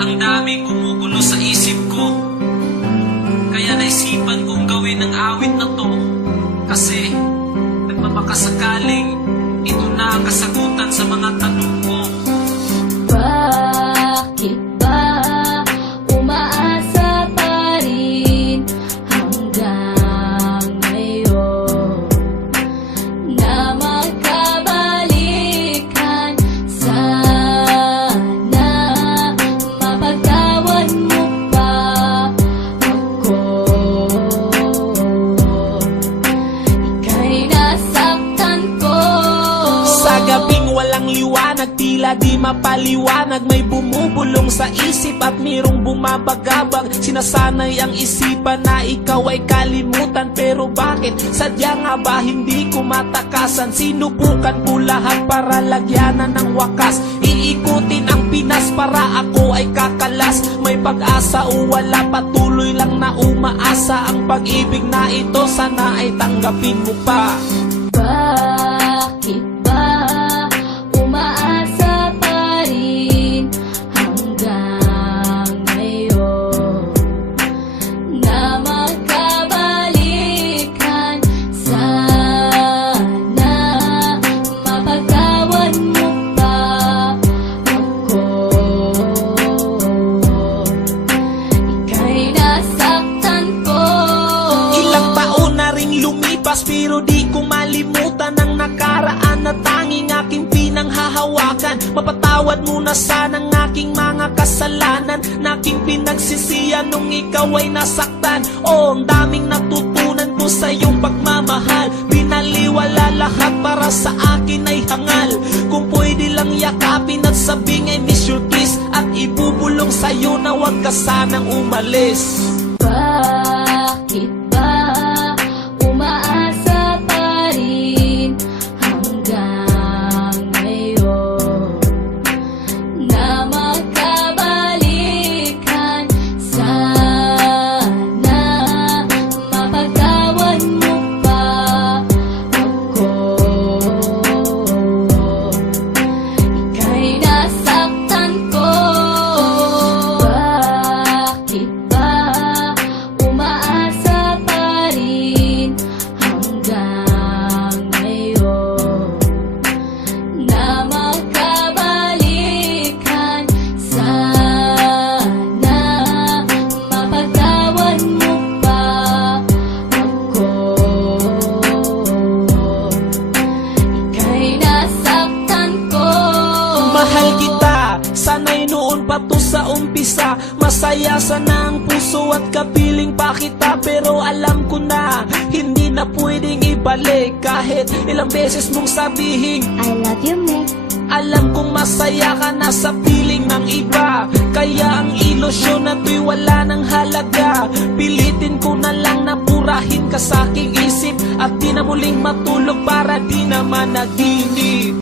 Ang daming gumugulo sa isip ko, kaya naisipan kong gawin ang awit na to. Kasi nagpapakasakaling ito na ang kasagutan sa mga tanong ko. Bakit ba umaasa pa rin hanggang ngayon na magkabalikan? Sana mapagtawan mo pa ako. Ika'y nasaktan ko. Sa gabing walang liwanag, tila di mapaliwanag, may bumubulong sa isip at mayroong bumabagabag. Sinasanay ang isipan na ikaw ay kalimutan, pero bakit? Sadya nga ba hindi ko matakasan? Sinubukan ko lahat para lagyanan ng wakas, iikutin ang Pinas para ako ay kakalas. May pag-asa o wala, patuloy lang na umaasa. Ang pag-ibig na ito sana ay tanggapin mo pa. Bakit ba umaasa pa rin hanggang ngayon na magkabalikan? Sana mapagtawan mo pa ako. Ika'y nasaktan ko. Ilang taon na ring lumipas, pero di ko malimutan ang nakaraan na tanging aking pinanghahawakan. Mapatawad mo na sana ang aking mga kasalanan na aking pinagsisiyan nung ikaw ay nasaktan. Oh, ang daming natutunan ko sa iyong pagmamahal. Binaliwala lahat para sa akin ay hangal. Kung pwede lang yakapin at sabing I miss your kiss, at ibubulong sa'yo na huwag ka sanang umalis. Bakit ba umaasa pa rin hanggang ngayon na magkabalikan? Sana mapagtawan mo pa ako. Ika'y nasaktan ko. Bakit ba umaasa pa rin hanggang ngayon na magkabalikan? Sana mapagtawan mo pa ako. Ika'y nasaktan ko. Mahal kita, sana'y noon pa to sa umpisa. Masaya sana ang puso at kapiling pa kita, pero alam ko na hindi na pwedeng ibalik. Kahit ilang beses mong sabihin I love you, me. alam kong masaya ka na sa piling ng iba, kaya ang ilusyon na to'y wala ng halaga. Pilitin ko na lang na purahin ka sa aking isip, at di na muling matulog para di na managinip.